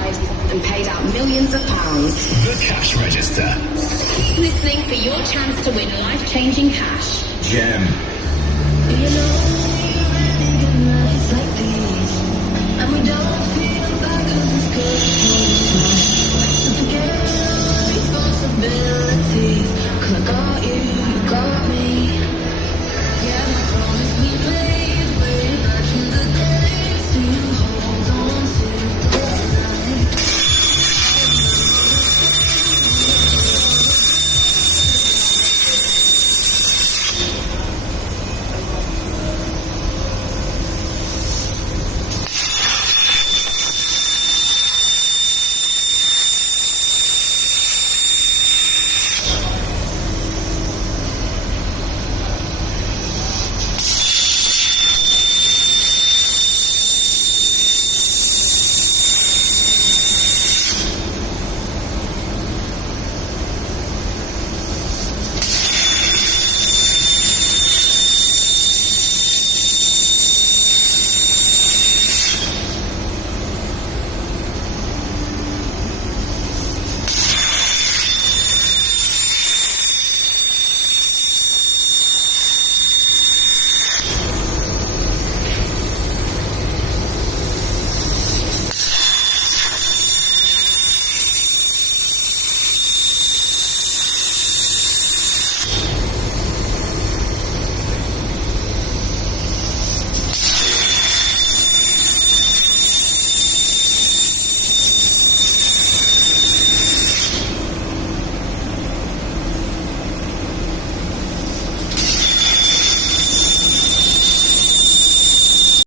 lives and paid out millions of pounds. The Cash Register. Keep listening for your chance to win life-changing cash. Gem. You know